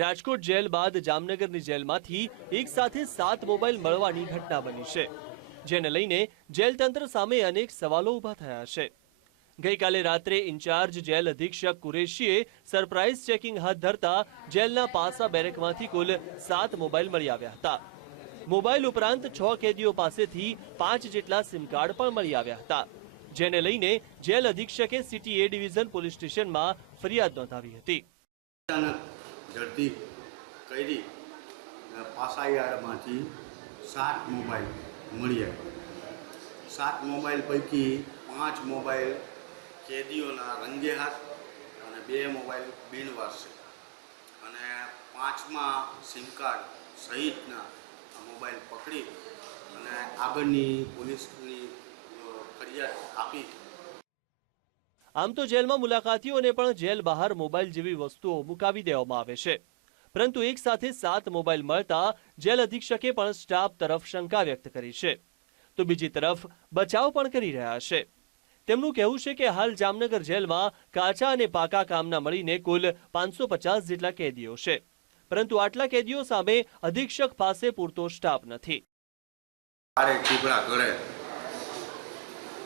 Rajkot jail બાદ જામનગરની જેલમાંથી એક સાથે સાત મોબાઈલ મળવાની ઘટના બની છે, જેને લઈને જેલ તંત્ર સામે અનેક સવાલો ઊભા થયા છે. ગઈકાલે રાત્રે ઇન્ચાર્જ જેલ અધિક્ષક કુરેશીએ સરપ્રાઇઝ ચેકિંગ હાથ ધરતા જેલના પાસા બેરેકમાંથી કુલ સાત મોબાઈલ મળી આવ્યા હતા. મોબાઈલ ઉપરાંત છ કેદીઓ પાસેથી પાંચ જેટલા સિમ કાર્ડ પણ મળી આવ્યા હતા, જેને લઈને જેલ અધિક્ષકે સિટી એ ડિવિઝન પોલીસ સ્ટેશનમાં ફરિયાદ નોંધાવી હતી. ઝડપી કરી પાસાયારમાંથી સાત મોબાઈલ મળી આવ્યા. સાત મોબાઈલ પૈકી પાંચ મોબાઈલ કેદીઓના રંગે હાથ અને બે મોબાઈલ બિનવારસે. અને પાંચમાં સિમ કાર્ડ સહિતના મોબાઈલ પકડી અને આગળની પોલીસની ફરિયાદ આપી આમ તો જેલમાં મુલાકાતીઓને પણ જેલ બહાર મોબાઈલ જેવી વસ્તુઓ મુકાવી દેવામાં આવે છે. પરંતુ એક સાથે સાત મોબાઈલ મળતા જેલ અધિક્ષકે પણ સ્ટાફ તરફ શંકા વ્યક્ત કરી છે. તો બીજી તરફ બચાવ પણ કરી રહ્યા છે. તેમનું કહેવું છે કે હાલ જામનગર જેલમાં કાચા અને પાકા કામના મળીને કુલ પાંચસો પચાસ જેટલા કેદીઓ છે. પરંતુ આટલા કેદીઓ સામે અધિક્ષક પાસે પૂરતો સ્ટાફ નથી.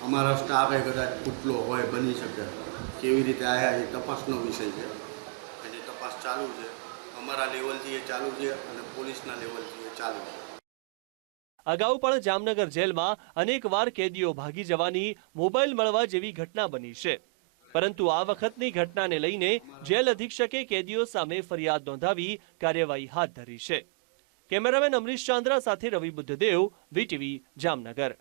અમારા સ્ટાફે કદાચ ખૂટલો હોય, બની શકે. કેવી રીતે આવ્યા એ તપાસનો વિષય છે. એની તપાસ ચાલુ છે. અમારા લેવલથી એ ચાલુ છે અને પોલીસના લેવલથી એ ચાલુ છે. અગાઉ પણ જામનગર જેલમાં અનેકવાર કેદીઓ ભાગી જવાની મોબાઈલ મળવા જેવી ઘટના બની છે. પરંતુ આ વખતની ઘટનાને લઈને જેલ અધિક્ષકે કેદીઓ સામે ફરિયાદ નોંધાવી કાર્યવાહી હાથ ધરી છે. કેમેરામેન અમરીશ ચાંદ્રા સાથે રવિ બુદ્ધદેવ, વીટીવી જામનગર.